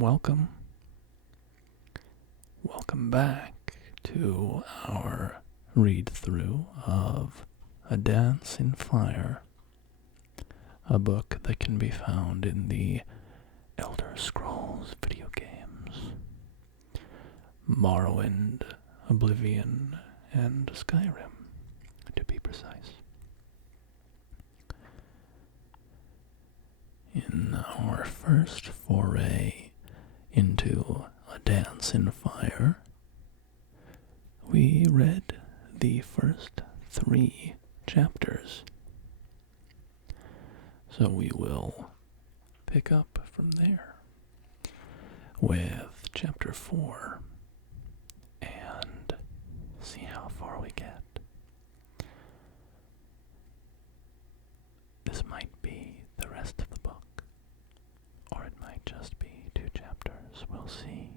welcome. Welcome back to our read-through of A Dance in Fire, a book that can be found in the Elder Scrolls video games, Morrowind, Oblivion, and Skyrim, to be precise. In our first foray into A Dance in Fire, we read the first 3 chapters. So we will pick up from there with chapter 4 and see how far we get. This might be the rest of the book, or it might just be 2 chapters. We'll see.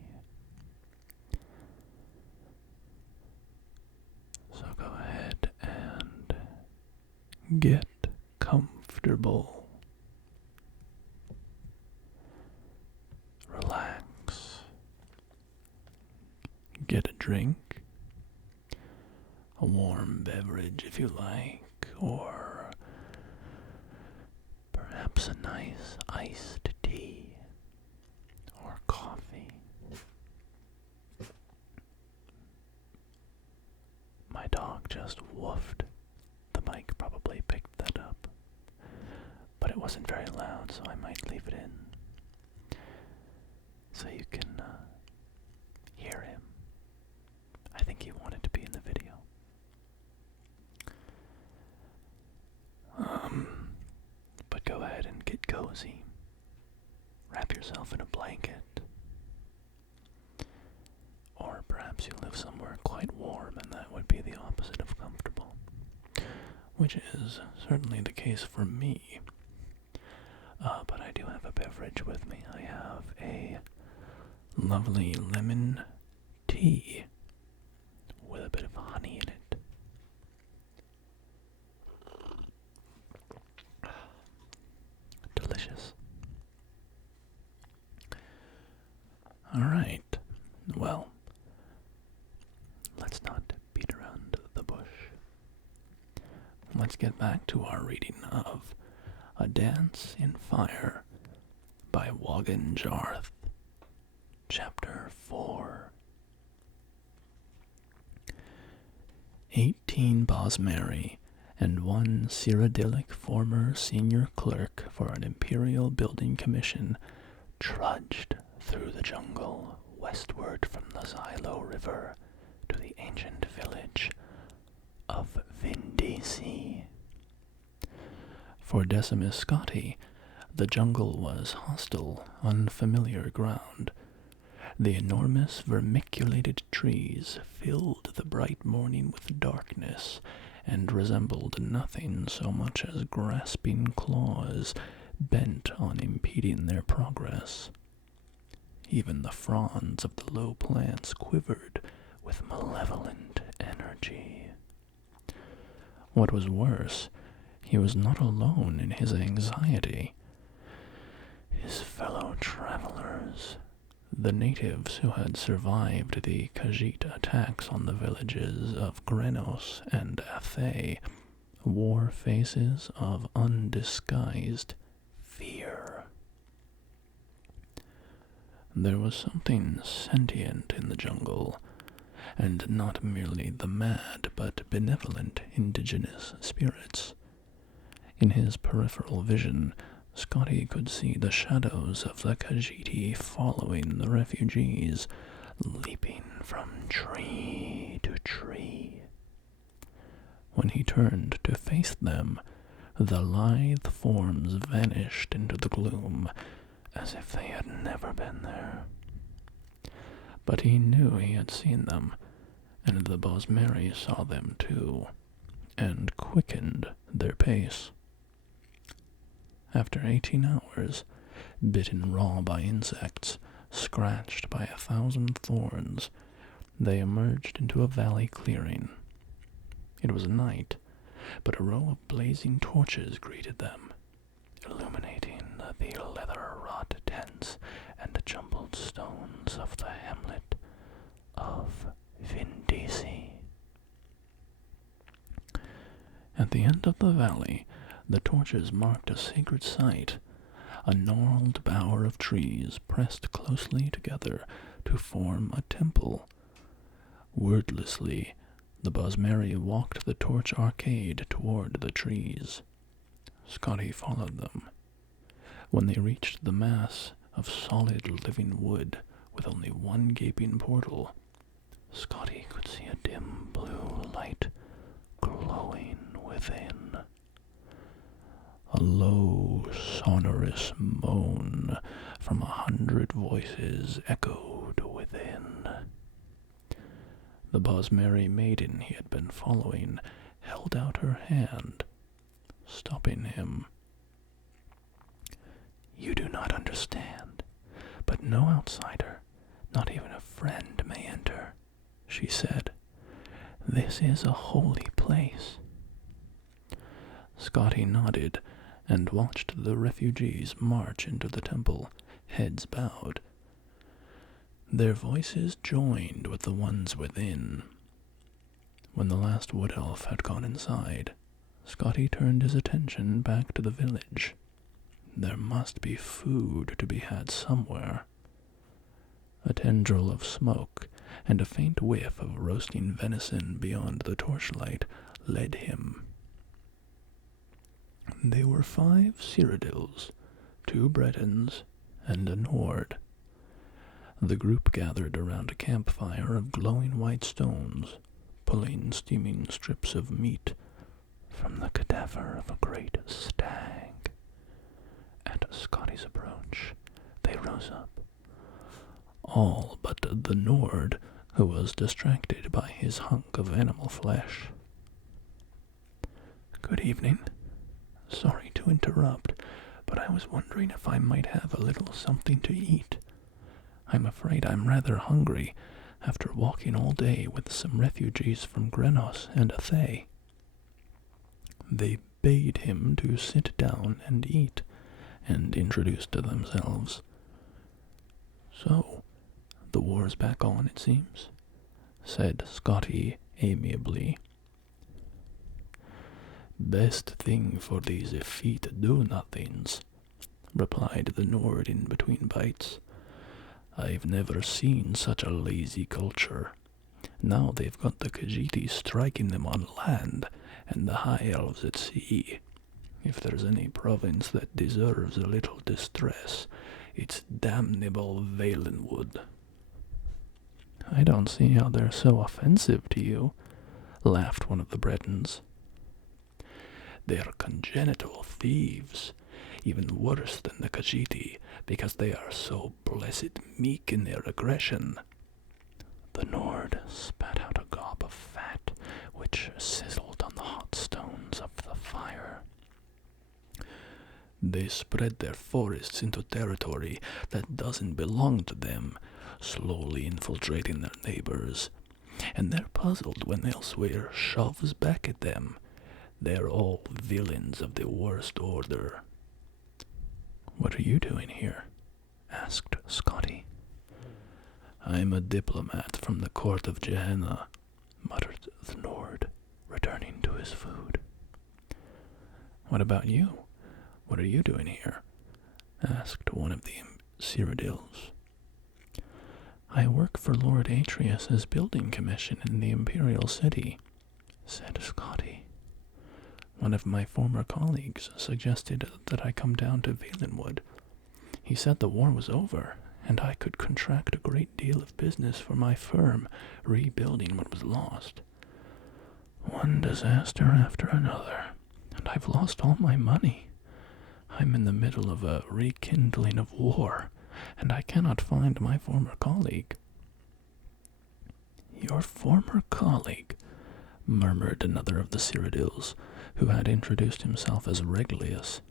So go ahead and get comfortable. Relax. Get a drink, a warm beverage if you like, or perhaps a nice iced tea or coffee. My dog just woofed. The mic probably picked that up, but it wasn't very loud, so I might leave it in so you can hear him. I think he wanted to be in the video. But go ahead and get cozy. Wrap yourself in a blanket. Or perhaps you live somewhere quite warm, and that would be the opposite of comfortable, which is certainly the case for me. But I do have a beverage with me. I have a lovely lemon tea with a bit of honey in it. Delicious. Alright, well, let's not beat around the bush. Let's get back to our reading of A Dance in Fire by Wogan Jarth, Chapter 4. 18 Bosmeri and 1 Cyrodiilic former senior clerk for an Imperial Building Commission trudged through the jungle westward from the Xylo River to the ancient village of Vindisi. For Decimus Scotti, the jungle was hostile, unfamiliar ground. The enormous vermiculated trees filled the bright morning with darkness and resembled nothing so much as grasping claws bent on impeding their progress. Even the fronds of the low plants quivered with malevolent energy. What was worse, he was not alone in his anxiety. His fellow travelers, the natives who had survived the Khajiit attacks on the villages of Grenos and Athe, wore faces of undisguised fear. There was something sentient in the jungle, and not merely the mad but benevolent indigenous spirits. In his peripheral vision, Scotti could see the shadows of the Khajiit following the refugees, leaping from tree to tree. When he turned to face them, the lithe forms vanished into the gloom, as if they had never been there. But he knew he had seen them, and the Bosmeri saw them too, and quickened their pace. After 18 hours, bitten raw by insects, scratched by 1,000 thorns, they emerged into a valley clearing. It was night, but a row of blazing torches greeted them, illuminating the leather-wrought tents and jumbled stones of the hamlet of Vindisi. At the end of the valley, the torches marked a sacred site, a gnarled bower of trees pressed closely together to form a temple. Wordlessly, the Bosmeri walked the torch arcade toward the trees. Scotty followed them. When they reached the mass of solid living wood with only one gaping portal, Scotty could see a dim blue light glowing within. A low, sonorous moan from 100 voices echoed within. The Bosmeri maiden he had been following held out her hand, stopping him. "You do not understand, but no outsider, not even a friend, may enter," she said. "This is a holy place." Scotty nodded and watched the refugees march into the temple, heads bowed. Their voices joined with the ones within. When the last wood elf had gone inside, Scotty turned his attention back to the village. There must be food to be had somewhere. A tendril of smoke and a faint whiff of roasting venison beyond the torchlight led him. They were 5 Cyrodiils, 2 Bretons, and a Nord. The group gathered around a campfire of glowing white stones, pulling steaming strips of meat from the cadaver of a great stag. At Scotty's approach, they rose up, all but the Nord, who was distracted by his hunk of animal flesh. "Good evening. Sorry to interrupt, but I was wondering if I might have a little something to eat. I'm afraid I'm rather hungry after walking all day with some refugees from Grenos and Athay." They bade him to sit down and eat, and introduced themselves. "So, the war's back on, it seems," said Scotty amiably. "Best thing for these effete do-nothings," replied the Nord in between bites. "I've never seen such a lazy culture. Now they've got the Khajiit striking them on land and the High Elves at sea. If there's any province that deserves a little distress, it's damnable Valenwood." "I don't see how they're so offensive to you," laughed one of the Bretons. "They're congenital thieves, even worse than the Khajiit, because they are so blessed meek in their aggression." The Nord spat out a gob of fat, which sizzled on the hot stones of the fire. "They spread their forests into territory that doesn't belong to them, slowly infiltrating their neighbors, and they're puzzled when elsewhere shoves back at them. They're all villains of the worst order." "What are you doing here?" asked Scotty. "I'm a diplomat from the court of Gehenna," muttered the Nord, returning to his food. "What about you? What are you doing here?" asked one of the Cyrodiils. "I work for Lord Atreus's building commission in the Imperial City," said Scotty. "One of my former colleagues suggested that I come down to Valenwood. He said the war was over, and I could contract a great deal of business for my firm, rebuilding what was lost. One disaster after another, and I've lost all my money. I'm in the middle of a rekindling of war, and I cannot find my former colleague." "Your former colleague," murmured another of the Cyrodiils, who had introduced himself as Regulus.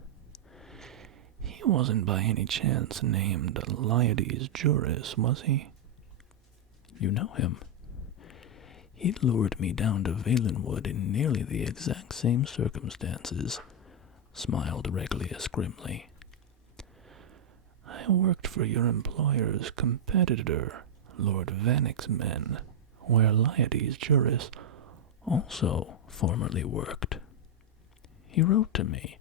"He wasn't by any chance named Leiades Juris, was he?" "You know him." "He lured me down to Valenwood in nearly the exact same circumstances," smiled Regulus grimly. I worked for your employer's competitor, Lord Vannick's men, where Leiades Juris also formerly worked. He wrote to me,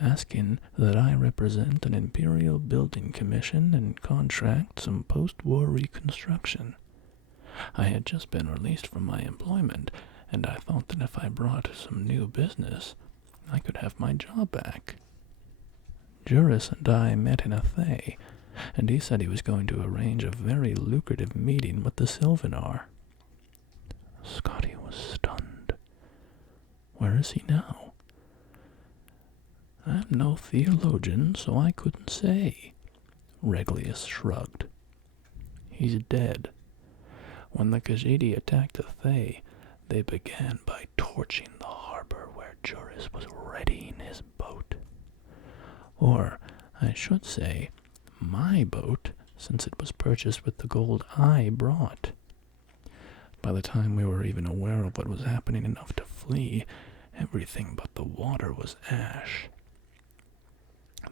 asking that I represent an Imperial Building Commission and contract some post-war reconstruction. I had just been released from my employment, and I thought that if I brought some new business, I could have my job back. Juris and I met in a Thay, and he said he was going to arrange a very lucrative meeting with the Sylvanar. Scotty was stunned. Where is he now? I'm no theologian, so I couldn't say. Reglius shrugged. He's dead. When the Khajiit attacked the Thay, they began by torching the harbor where Juris was readying his boat. Or, I should say, my boat, since it was purchased with the gold I brought. By the time we were even aware of what was happening enough to flee, everything but the water was ash.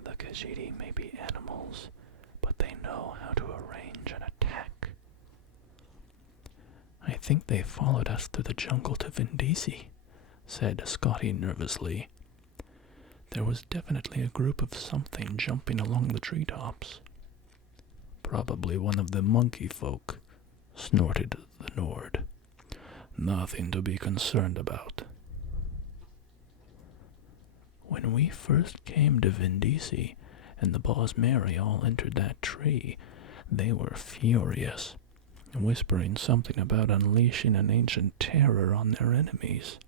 The Khajiit may be animals, but they know how to arrange an attack. I think they followed us through the jungle to Vindisi, said Scotty nervously. There was definitely a group of something jumping along the treetops. Probably one of the monkey folk, snorted the Nord. Nothing to be concerned about. When we first came to Vindisi, and the Bosmeri all entered that tree, they were furious, whispering something about unleashing an ancient terror on their enemies.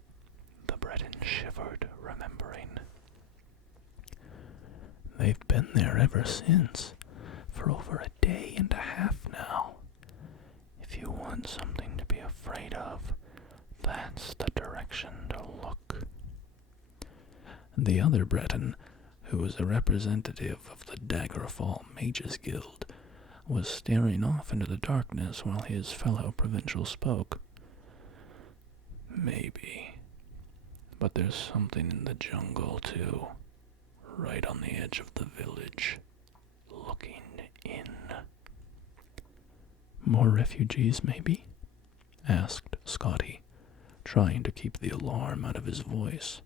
The Breton shivered, remembering. They've been there ever since, for over a day and a half now. If you want something to be afraid of, that's the direction to look. The other Breton, who was a representative of the Daggerfall Mages Guild, was staring off into the darkness while his fellow provincial spoke. Maybe. But there's something in the jungle, too. Right on the edge of the village. Looking in. More refugees, maybe? Asked Scotty, trying to keep the alarm out of his voice.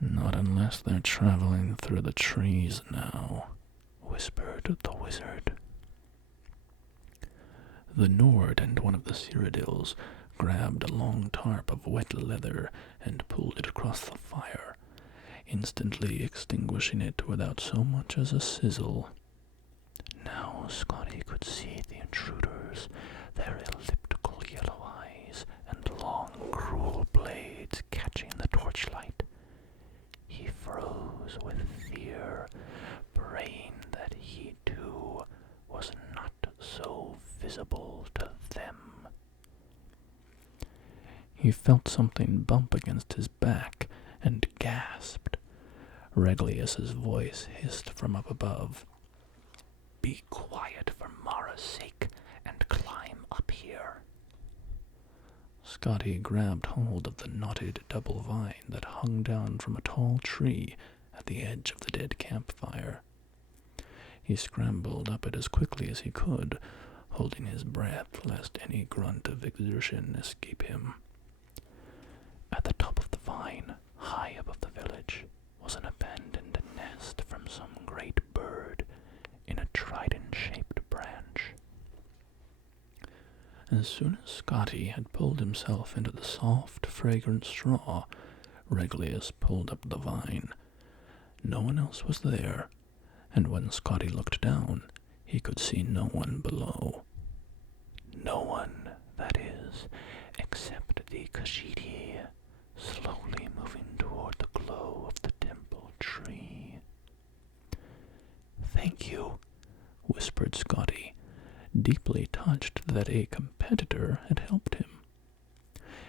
Not unless they're traveling through the trees now, whispered the wizard. The Nord and one of the Cyrodiils grabbed a long tarp of wet leather and pulled it across the fire, instantly extinguishing it without so much as a sizzle. Now Scotty could see the intruders, their elliptical yellow eyes and long, cruel blades catching the torchlight. He froze with fear, praying that he too was not so visible to them. He felt something bump against his back and gasped. Reglius's voice hissed from up above. Be quiet for Mara's sake and climb up here. Scotty grabbed hold of the knotted double vine that hung down from a tall tree at the edge of the dead campfire. He scrambled up it as quickly as he could, holding his breath lest any grunt of exertion escape him. At the top of the vine, high above the village, was an abandoned nest from some great bird in a trident-shaped branch. As soon as Scotty had pulled himself into the soft, fragrant straw, Reglius pulled up the vine. No one else was there, and when Scotty looked down, he could see no one below. No one, that is, except the Khajiit, slowly moving toward the glow of the temple tree. Thank you, whispered Scotty, deeply touched that a competitor had helped him.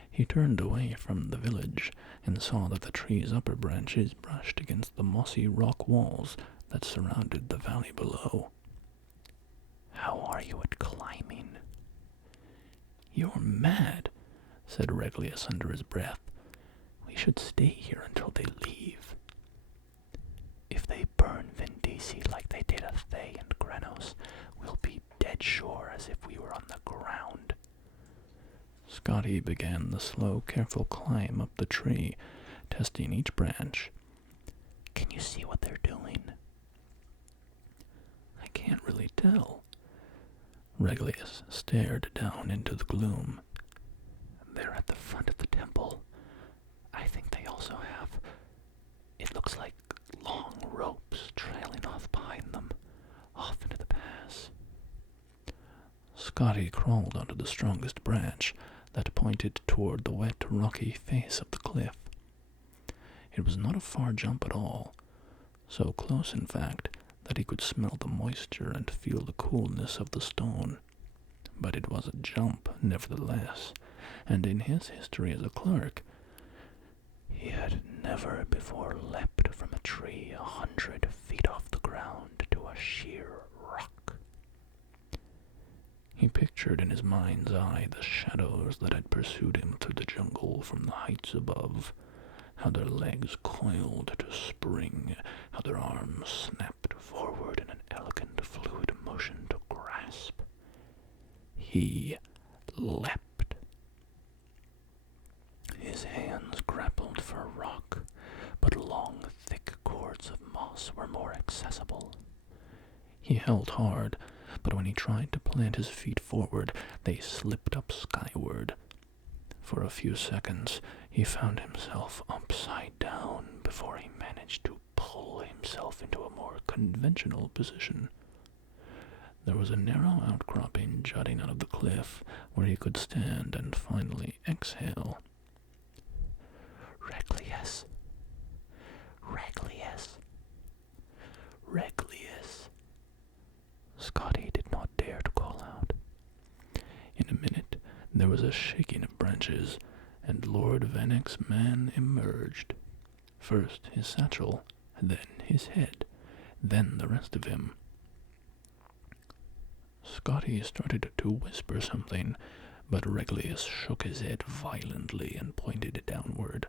He turned away from the village and saw that the tree's upper branches brushed against the mossy rock walls that surrounded the valley below. How are you at climbing? You're mad, said Reglius under his breath. We should stay here until they leave. If they burn Vindisi, icy like they did at Thay and Grenos. We'll be dead sure as if we were on the ground. Scotty began the slow, careful climb up the tree, testing each branch. Can you see what they're doing? I can't really tell. Regulus stared down into the gloom. They're at the front of the temple. I think they also have, it looks like long ropes trailing off behind them, off into the pass. Scotty crawled onto the strongest branch that pointed toward the wet, rocky face of the cliff. It was not a far jump at all, so close, in fact, that he could smell the moisture and feel the coolness of the stone. But it was a jump, nevertheless, and in his history as a clerk, he had never before leapt from a tree 100 feet off the ground to a sheer rock. He pictured in his mind's eye the shadows that had pursued him through the jungle from the heights above, how their legs coiled to spring, how their arms snapped forward in an elegant, fluid motion to grasp. He leapt. His hands grappled for a rock, but long, thick cords of moss were more accessible. He held hard, but when he tried to plant his feet forward, they slipped up skyward. For a few seconds, he found himself upside down before he managed to pull himself into a more conventional position. There was a narrow outcropping jutting out of the cliff where he could stand and finally exhale. Reglius. Reglius. Reglius. Scotty did not dare to call out. In a minute, there was a shaking of branches, and Lord Vanek's man emerged. First his satchel, then his head, then the rest of him. Scotty started to whisper something, but Reglius shook his head violently and pointed downward.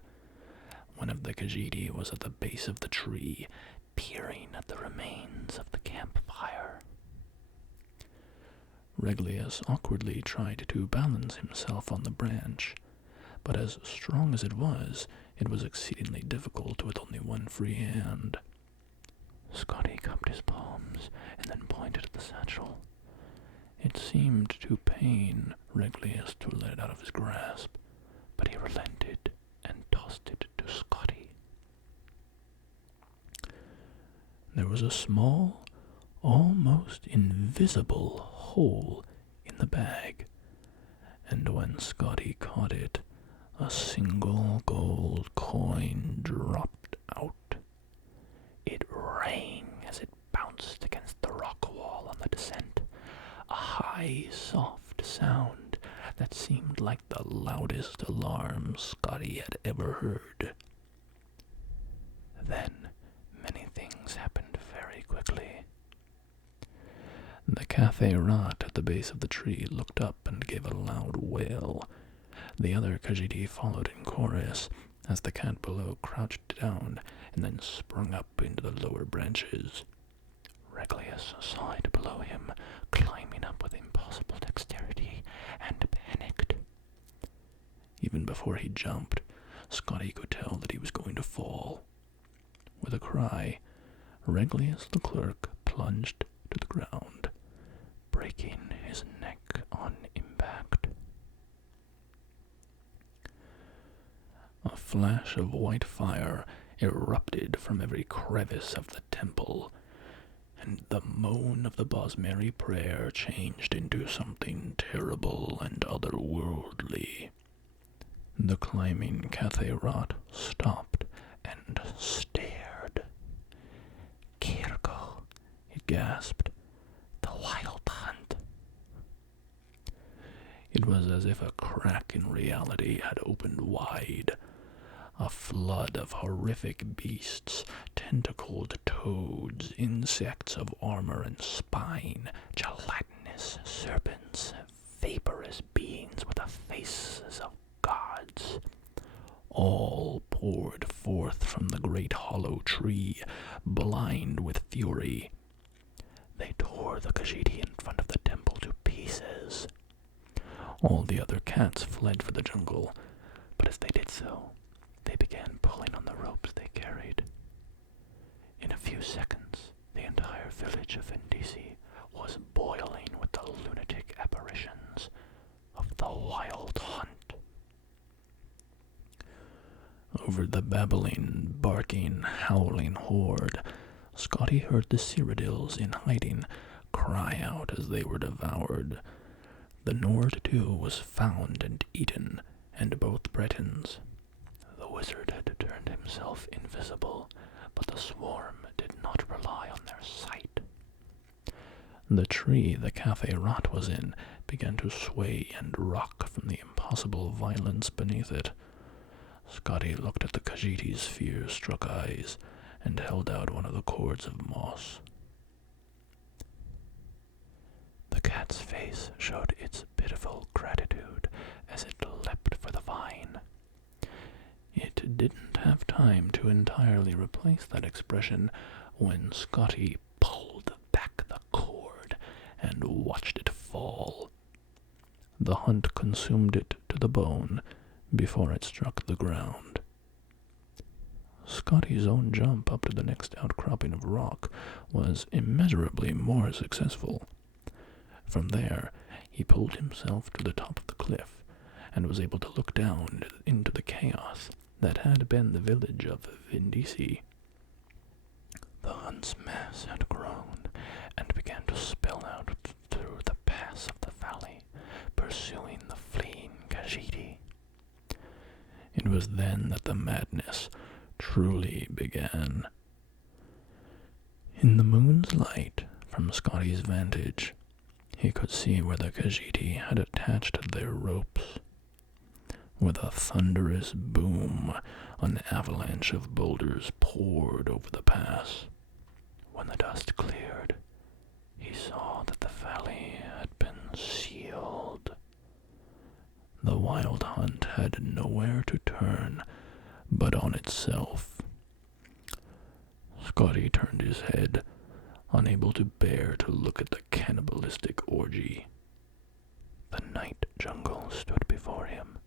One of the Khajiit was at the base of the tree, peering at the remains of the campfire. Reglius awkwardly tried to balance himself on the branch, but as strong as it was exceedingly difficult with only one free hand. Scotty cupped his palms and then pointed at the satchel. It seemed to pain Reglius to let it out of his grasp, but he relented and tossed it to Scotty. There was a small, almost invisible hole in the bag, and when Scotty caught it, a single gold coin dropped out. It rang as it bounced against the rock wall on the descent, a high, soft sound that seemed like the loudest alarm Scotty had ever heard. Then many things happened very quickly. The Cathay Rat at the base of the tree looked up and gave a loud wail. The other Khajiit followed in chorus, as the cat below crouched down and then sprung up into the lower branches. Reglius saw it below him, climbing up with impossible dexterity, and panicked. Even before he jumped, Scotty could tell that he was going to fall. With a cry, Reglius the clerk plunged to the ground, breaking his neck on impact. A flash of white fire erupted from every crevice of the temple, and the moan of the Bosmeri prayer changed into something terrible and otherworldly. The climbing Cathay Rat stopped and stared. "Kirko," it gasped. "The wild hunt." It was as if a crack in reality had opened wide. A flood of horrific beasts, tentacled toads, insects of armor and spine, gelatinous serpents, vaporous beings with the faces of gods, all poured forth from the great hollow tree, blind with fury. They tore the Khajiit in front of the temple to pieces. All the other cats fled for the jungle, but as they did so, they began pulling on the ropes they carried. In a few seconds, the entire village of Indisi was boiling with the lunatic apparitions of the Wild Hunt. Over the babbling, barking, howling horde, Scotty heard the Cyrodiils in hiding cry out as they were devoured. The Nord, too, was found and eaten, and both Bretons. The wizard had turned himself invisible, but the swarm did not rely on their sight. The tree the Cafe Rat was in began to sway and rock from the impossible violence beneath it. Scotty looked at the Khajiiti's fear-struck eyes and held out one of the cords of moss. The cat's face showed its pitiful gratitude as it leapt for the vine. It didn't have time to entirely replace that expression when Scotty pulled back the cord and watched it fall. The hunt consumed it to the bone before it struck the ground. Scotty's own jump up to the next outcropping of rock was immeasurably more successful. From there, he pulled himself to the top of the cliff and was able to look down into the chaos that had been the village of Vindisi. The hunt's mass had grown and began to spill out through the pass of the valley, pursuing the fleeing Khajiiti. It was then that the madness truly began. In the moon's light, from Scotty's vantage, he could see where the Khajiiti had attached their ropes. With a thunderous boom, an avalanche of boulders poured over the pass. When the dust cleared, he saw that the valley had been sealed. The Wild Hunt had nowhere to turn but on itself. Scotty turned his head, unable to bear to look at the cannibalistic orgy. The night jungle stood before him,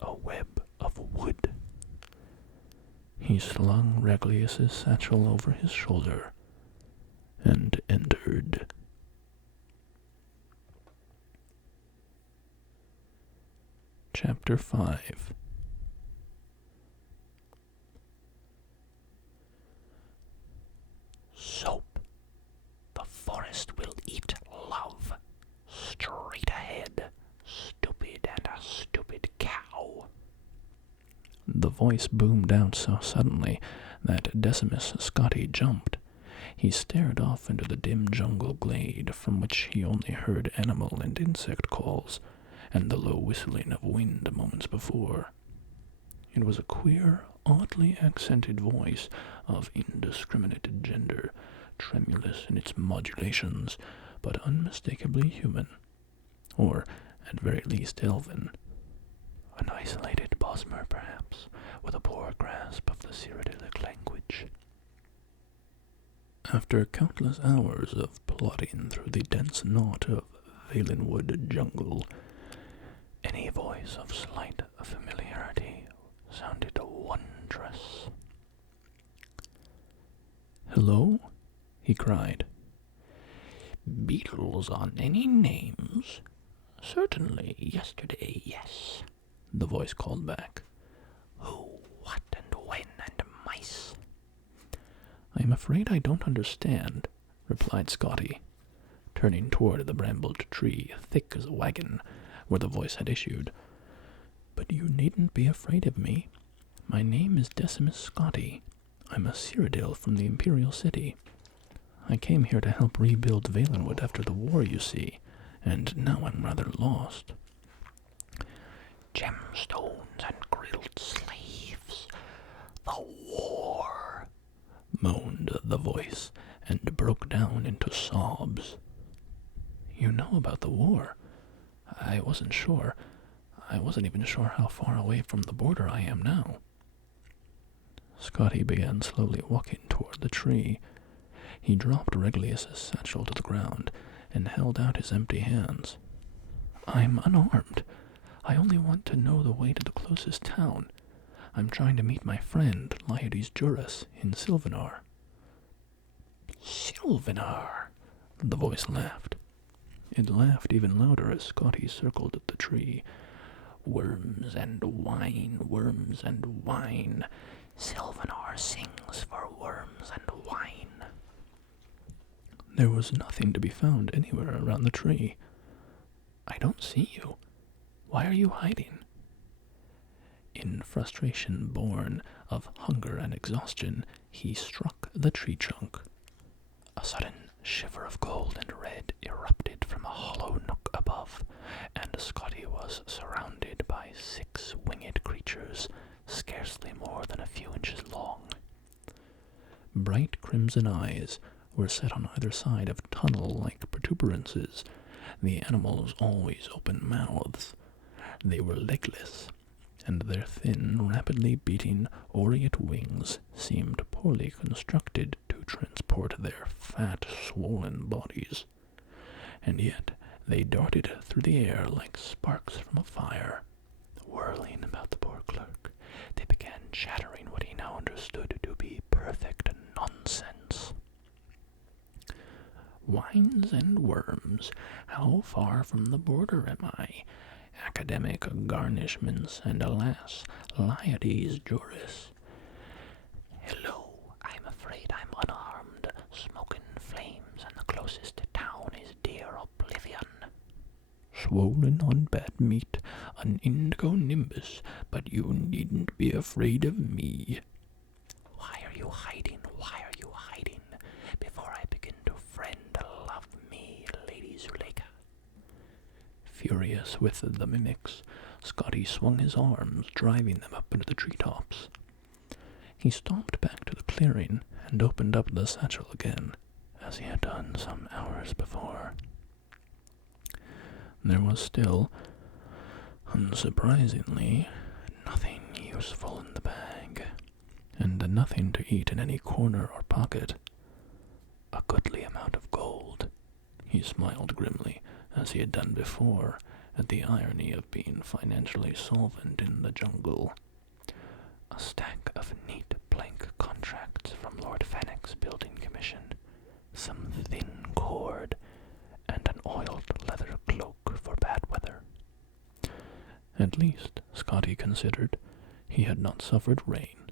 a web of wood. He slung Regulus's satchel over his shoulder and entered. Chapter 5. Soap. The forest will eat love. Straight ahead, stupid and a stupid cow. The voice boomed out so suddenly that Decimus Scotty jumped. He stared off into the dim jungle glade from which he only heard animal and insect calls and the low whistling of wind moments before. It was a queer, oddly accented voice of indiscriminate gender, tremulous in its modulations, but unmistakably human, or, at very least, elven. An isolated Bosmer, perhaps, with a poor grasp of the Cyrodiilic language. After countless hours of plodding through the dense knot of Valenwood jungle, any voice of slight familiarity sounded wondrous. "Hello?" he cried. "Beetles on any names? Certainly, yesterday, yes," the voice called back. "Who, what, and when, and mice?" "I am afraid I don't understand," replied Scotty, turning toward the brambled tree, thick as a wagon, where the voice had issued. "But you needn't be afraid of me. My name is Decimus Scotty. I'm a Cyrodiil from the Imperial City. I came here to help rebuild Valenwood after the war, you see, and now I'm rather lost." "Gemstones and grilled slaves. The war," moaned the voice, and broke down into sobs. "You know about the war? I wasn't sure. I wasn't even sure how far away from the border I am now." Scotty began slowly walking toward the tree. He dropped Regulus's satchel to the ground and held out his empty hands. "I'm unarmed. I only want to know the way to the closest town. I'm trying to meet my friend, Laides Juris, in Sylvanar." "Sylvanar?" the voice laughed. It laughed even louder as Scotty circled the tree. "Worms and wine, worms and wine. Sylvanar sings for worms and wine." There was nothing to be found anywhere around the tree. "I don't see you. Why are you hiding?" In frustration born of hunger and exhaustion, he struck the tree trunk. A sudden shiver of gold and red erupted from a hollow nook above, and Scotty was surrounded by 6 winged creatures, scarcely more than a few inches long. Bright crimson eyes were set on either side of tunnel-like protuberances, the animals' always open mouths. They were legless, and their thin, rapidly beating aureate wings seemed poorly constructed to transport their fat, swollen bodies. And yet they darted through the air like sparks from a fire. Whirling about the poor clerk, they began chattering what he now understood to be perfect nonsense. "Wines and worms, how far from the border am I? Academic garnishments, and alas, Laides Juris. Hello, I'm afraid I'm unarmed. Smoke and flames, and the closest town is dear Oblivion. Swollen on bad meat, an indigo nimbus, but you needn't be afraid of me." "Why are you hiding? Why are you hiding? Before I begin to friend, love me, Lady Zuleika." Furious with the mimics, Scotty swung his arms, driving them up into the treetops. He stomped back to the clearing and opened up the satchel again, as he had done some hours before. There was still, unsurprisingly, nothing useful in the bag, and nothing to eat in any corner or pocket. A goodly amount of gold. He smiled grimly, as he had done before, at the irony of being financially solvent in the jungle. A stack of neat blank contracts from Lord Fennec's building commission, some thin cord, and an oiled leather cloak for bad weather. At least, Scotty considered, he had not suffered rain.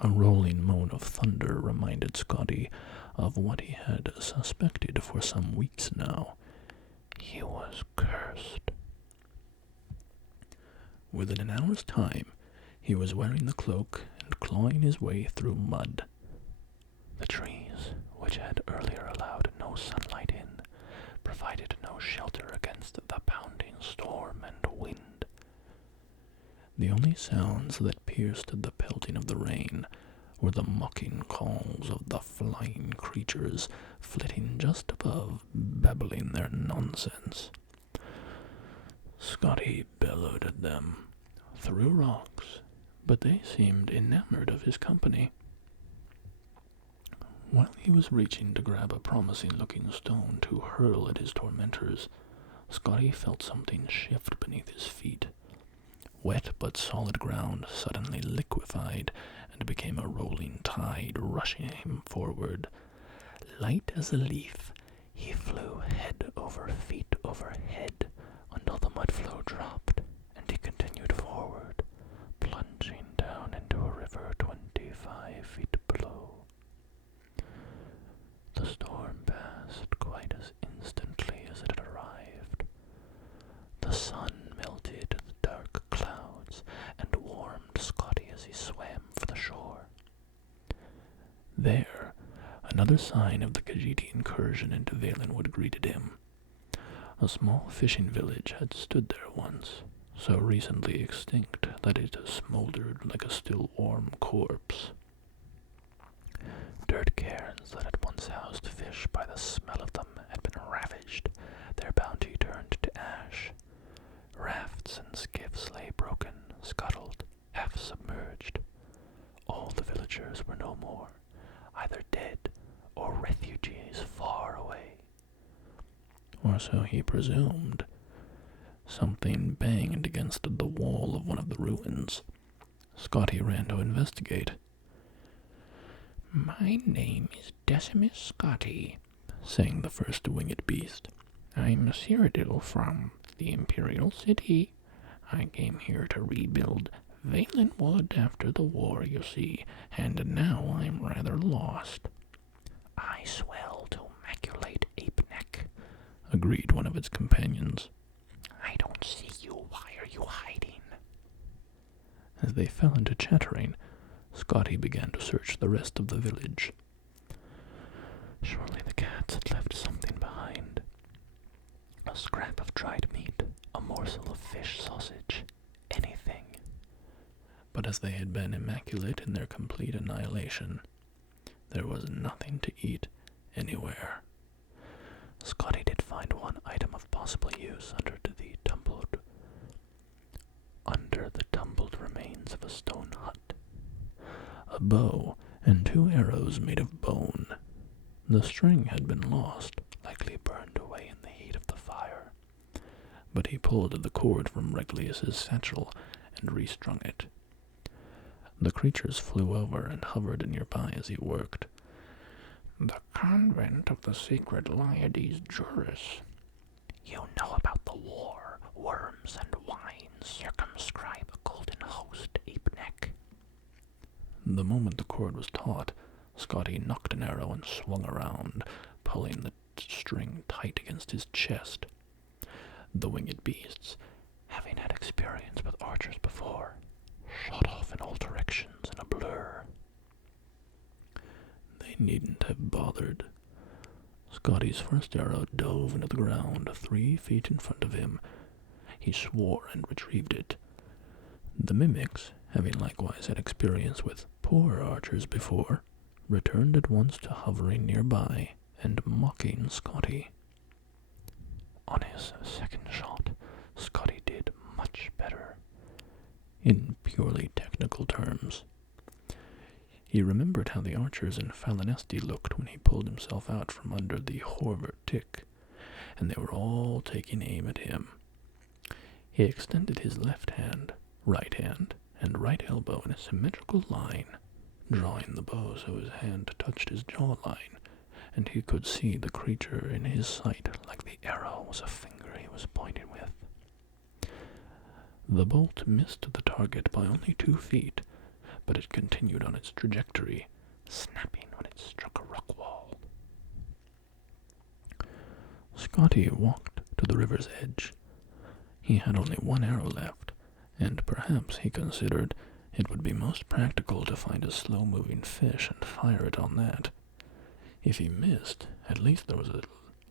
A rolling moan of thunder reminded Scotty of what he had suspected for some weeks now. He was cursed. Within an hour's time, he was wearing the cloak and clawing his way through mud. The trees, which had earlier allowed no sunlight in, provided no shelter against the pounding storm and wind. The only sounds that pierced the pelting of the rain were the mocking calls of the flying creatures flitting just above, babbling their nonsense. Scotty bellowed at them, threw rocks, but they seemed enamored of his company. While he was reaching to grab a promising-looking stone to hurl at his tormentors, Scotty felt something shift beneath his feet. Wet but solid ground suddenly liquefied and became a rolling tide rushing him forward. Light as a leaf, he flew head over feet over head until the mud flow dropped, and he continued forward, plunging down into a river 25 feet below. The storm passed quite as instantly as it had arrived. The sun melted the dark clouds and warmed Scotty as he swam for the shore. There, another sign of the Khajiit incursion into Valenwood greeted him. A small fishing village had stood there once, so recently extinct that it smoldered like a still warm corpse. Dirt cairns that had once housed fish by the smell of them had been ravaged, their bounty turned to ash. Rafts and skiffs lay broken, scuttled, half submerged. All villagers were no more, either dead or refugees far away. Or so he presumed. Something banged against the wall of one of the ruins. Scotty ran to investigate. "My name is Decimus Scotty," sang the first winged beast. "I'm Cyrodiil from the Imperial City. I came here to rebuild Valenwood after the war, you see, and now I'm rather lost." "I swell to maculate Apeneck," agreed one of its companions. "I don't see you. Why are you hiding?" As they fell into chattering, Scotty began to search the rest of the village. Surely the cats had left something behind. A scrap of dried meat, a morsel of fish sausage, anything. But as they had been immaculate in their complete annihilation, there was nothing to eat anywhere. Scotty did find one item of possible use under the tumbled remains of a stone hut. A bow and 2 arrows made of bone. The string had been lost, likely burned away in the heat of the fire. But he pulled the cord from Regulus's satchel and restrung it. The creatures flew over and hovered nearby as he worked. "The convent of the sacred Leiades Juris. You know about the war, worms and wines. Circumscribe a golden host, Apeneck." The moment the cord was taut, Scotty knocked an arrow and swung around, pulling the string tight against his chest. The winged beasts, having had experience with archers before, shot off in all directions in a blur. They needn't have bothered. Scotty's first arrow dove into the ground 3 feet in front of him. He swore and retrieved it. The mimics, having likewise had experience with poor archers before, returned at once to hovering nearby and mocking Scotty. On his second shot, Scotty did much better. In purely technical terms. He remembered how the archers in Falinesti looked when he pulled himself out from under the Horver tick, and they were all taking aim at him. He extended his left hand, and right elbow in a symmetrical line, drawing the bow so his hand touched his jawline, and he could see the creature in his sight like the arrow was a finger he was pointing with. The bolt missed the target by only 2 feet, but it continued on its trajectory, snapping when it struck a rock wall. Scotty walked to the river's edge. He had only 1 arrow left, and perhaps he considered it would be most practical to find a slow-moving fish and fire it on that. If he missed, at least there was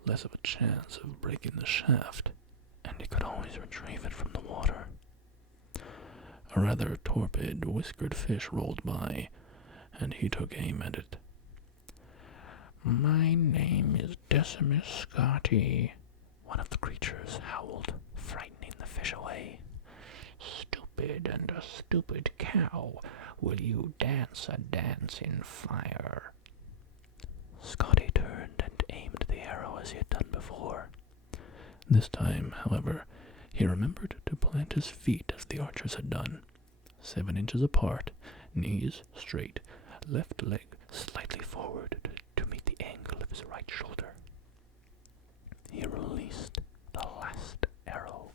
less of a chance of breaking the shaft, and he could always retrieve it from the water. A rather torpid, whiskered fish rolled by, and he took aim at it. "My name is Decimus Scotty," one of the creatures howled, frightening the fish away. "Stupid and a stupid cow, will you dance a dance in fire?" Scotty turned and aimed the arrow as he had done before. This time, however, he remembered to plant his feet as the archers had done, 7 inches apart, knees straight, left leg slightly forward to meet the angle of his right shoulder. He released the last arrow.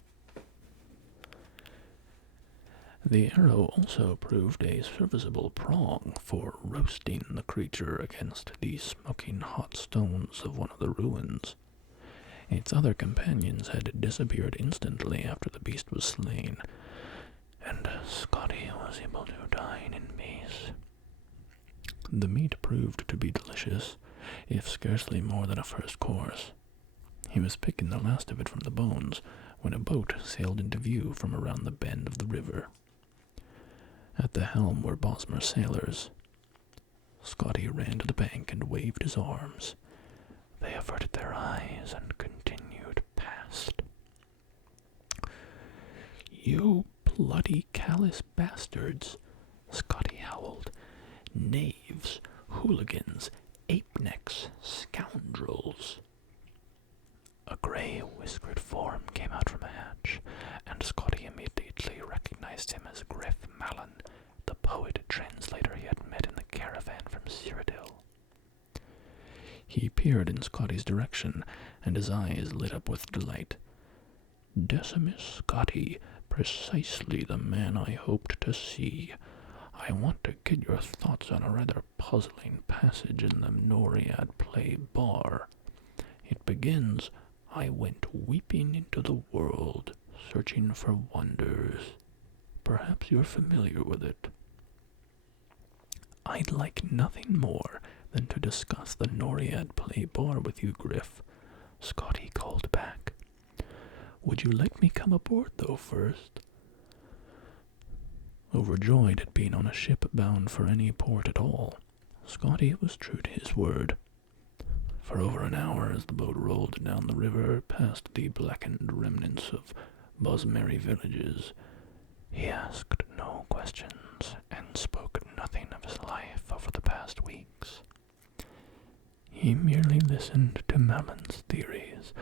The arrow also proved a serviceable prong for roasting the creature against the smoking hot stones of one of the ruins. Its other companions had disappeared instantly after the beast was slain, and Scotty was able to dine in peace. The meat proved to be delicious, if scarcely more than a first course. He was picking the last of it from the bones when a boat sailed into view from around the bend of the river. At the helm were Bosmer sailors. Scotty ran to the bank and waved his arms. They averted their eyes and continued past. "You bloody callous bastards," Scotty howled. knaves, hooligans, ape-necks, scoundrels. A grey, whiskered form came out from a hatch, and Scotty immediately recognized him as Griff Malin, the poet translator he had met in the caravan from Cyrodiil. He peered in Scotty's direction, and his eyes lit up with delight. "Decimus Scotty, precisely the man I hoped to see. I want to get your thoughts on a rather puzzling passage in the Noriad play Bar. It begins, 'I went weeping into the world, searching for wonders.' Perhaps you're familiar with it." "I'd like nothing more than to discuss the Noriad play Bar with you, Griff," Scotty called back. "Would you let me come aboard, though, first?" Overjoyed at being on a ship bound for any port at all, Scotty was true to his word. For over an hour, as the boat rolled down the river past the blackened remnants of Bosmeri villages, he asked no questions and spoke nothing of his life over the past weeks. He merely listened to Malin's theories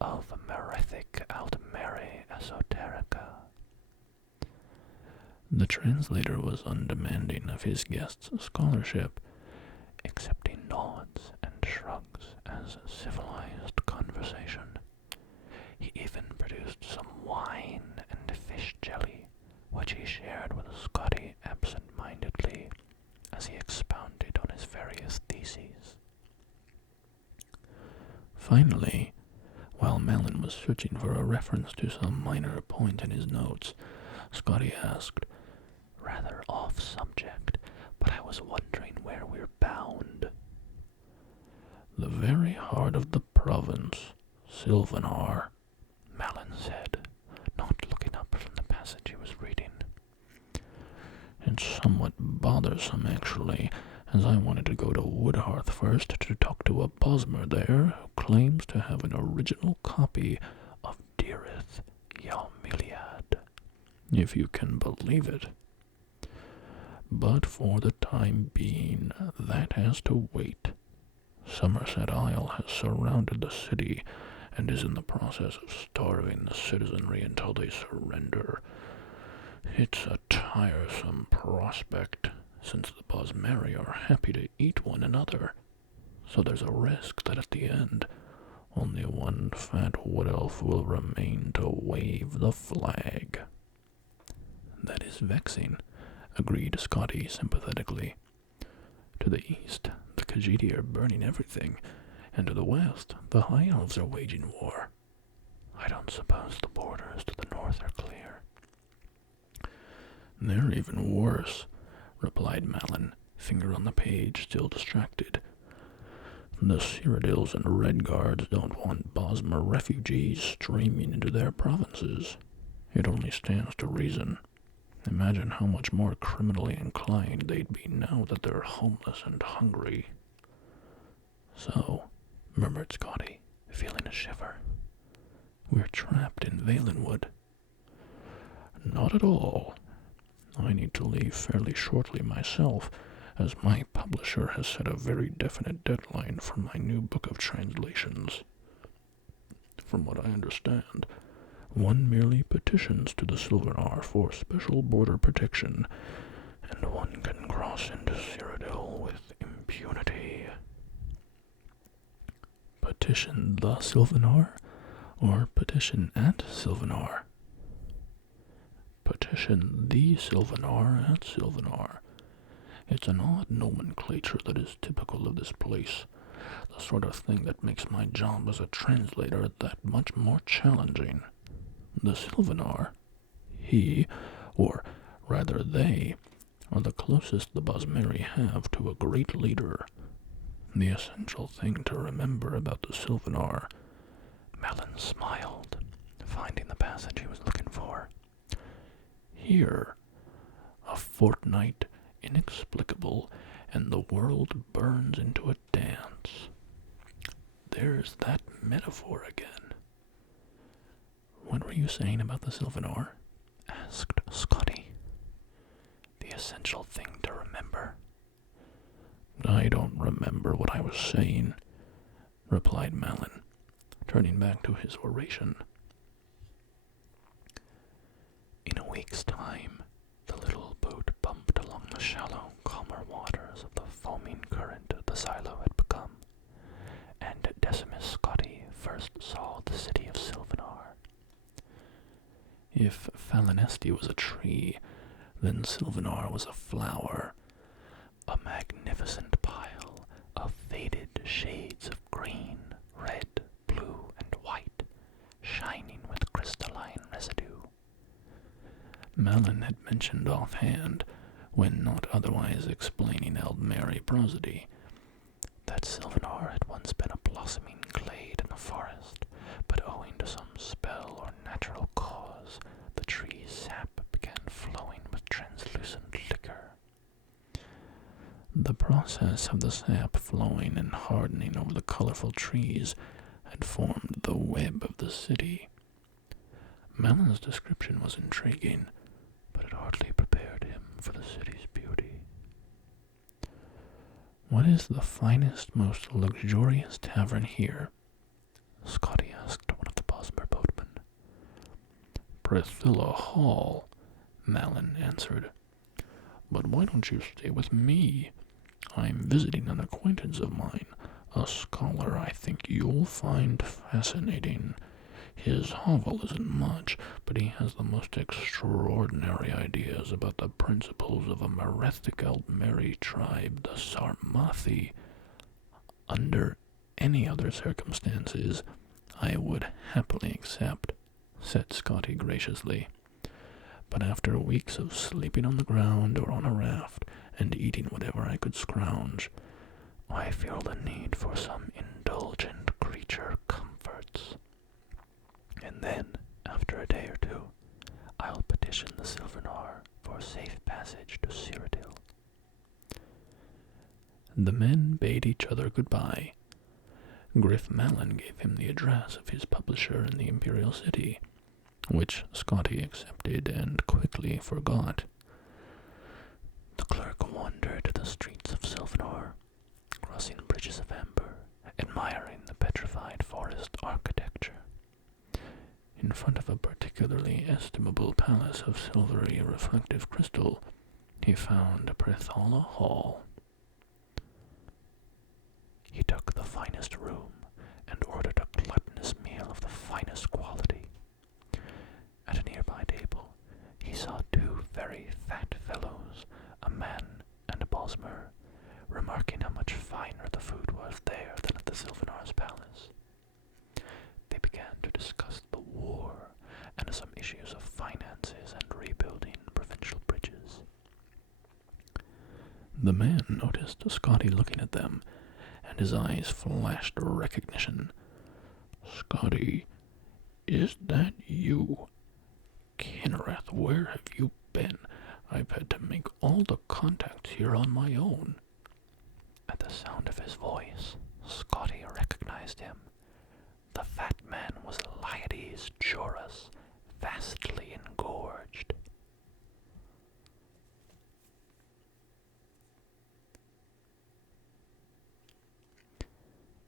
of Merethic Altmere Esoterica. The translator was undemanding of his guest's scholarship, accepting nods and shrugs as civilized conversation. He even produced some wine and fish jelly, which he shared with Scotty absent-mindedly as he expounded on his various theses. Finally, while Malin was searching for a reference to some minor point in his notes, Scotty asked, "Rather off subject, but I was wondering where we're bound." "The very heart of the province, Sylvanar," Malin said, not looking up from the passage he was reading. "It's somewhat bothersome, actually, as I wanted to go to Woodhearth first to talk to a Bosmer there who claims to have an original copy of Dirith Yalmiliad, if you can believe it. But for the time being, that has to wait. Somerset Isle has surrounded the city and is in the process of starving the citizenry until they surrender. It's a tiresome prospect, since the Bosmeri are happy to eat one another, so there's a risk that at the end, only one fat wood elf will remain to wave the flag." "That is vexing," agreed Scotty sympathetically. "To the east, the Khajiit are burning everything, and to the west, the High Elves are waging war. I don't suppose the borders to the north are clear." "They're even worse," replied Malin, finger on the page, still distracted. "The Cyrodiils and Redguards don't want Bosmer refugees streaming into their provinces. It only stands to reason. Imagine how much more criminally inclined they'd be now that they're homeless and hungry." "So," murmured Scotty, feeling a shiver, "we're trapped in Valenwood." "Not at all. I need to leave fairly shortly myself, as my publisher has set a very definite deadline for my new book of translations. From what I understand, one merely petitions to the Sylvanar for special border protection, and one can cross into Cyrodiil with impunity." "Petition the Sylvanar, or petition at Sylvanar?" "Petition the Sylvanar at Sylvanar. It's an odd nomenclature that is typical of this place, the sort of thing that makes my job as a translator that much more challenging. The Sylvanar, he, or rather they, are the closest the Bosmeri have to a great leader. The essential thing to remember about the Sylvanar," Malin smiled, finding the passage he was looking for. "Here, a fortnight inexplicable, and the world burns into a dance. There's that metaphor again." "What were you saying about the Sylvanar?" asked Scotty. "The essential thing to remember. I don't remember what I was saying, replied Malin, turning back to his oration. In a week's time, the little boat bumped along the shallow, calmer waters of the foaming current the silo had become, and Decimus Scotti first saw the city of Silvanar. If Falinesti was a tree, then Silvanar was a flower, a magnificent pile of faded shades of green, red, blue, and white, shining with crystalline residue. Malin had mentioned offhand, when not otherwise explaining Eldmeri prosody, that Silvanar had once been a blossoming glade in the forest, but owing to some spell or natural cause, the tree's sap began flowing with translucent liquor. The process of the sap flowing and hardening over the colorful trees had formed the web of the city. Malin's description was intriguing, but it hardly prepared him for the city's beauty. "What is the finest, most luxurious tavern here?" Scotti asked one of the Bosmer boatmen. "Priscilla Hall," Malin answered. "But why don't you stay with me? I'm visiting an acquaintance of mine, a scholar I think you'll find fascinating. His hovel isn't much, but he has the most extraordinary ideas about the principles of a Merethic Eldmeri tribe, the Sarmathi. Under any other circumstances, I would happily accept," said Scotti graciously. "But after weeks of sleeping on the ground or on a raft, and eating whatever I could scrounge, I feel the need for some indulgent creature comforts. And then, after a day or two, I'll petition the Silvanar for safe passage to Cyrodiil." The men bade each other goodbye. Griff Malin gave him the address of his publisher in the Imperial City, which Scotti accepted and quickly forgot. The clerk wandered the streets of Silvanar, crossing bridges of amber, admiring the petrified forest architecture. In front of a particularly estimable palace of silvery reflective crystal, he found Prithala Hall. He took the finest room and ordered a gluttonous meal of the finest quality. At a nearby table, he saw two very fat fellows, a man and a Bosmer, remarking how much finer the food was there than at the Silvanar's palace. They began to discuss the war and some issues of finances and rebuilding provincial bridges. The man noticed Scotti looking at them, and his eyes flashed recognition. "Scotti, is that you? Kinnereth, where have you been? I've had to make all the contacts here on my own." At the sound of his voice, Scotti recognized him. The fat man was Leiades Jorus, vastly engorged.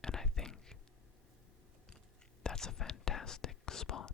And I think that's a fantastic spot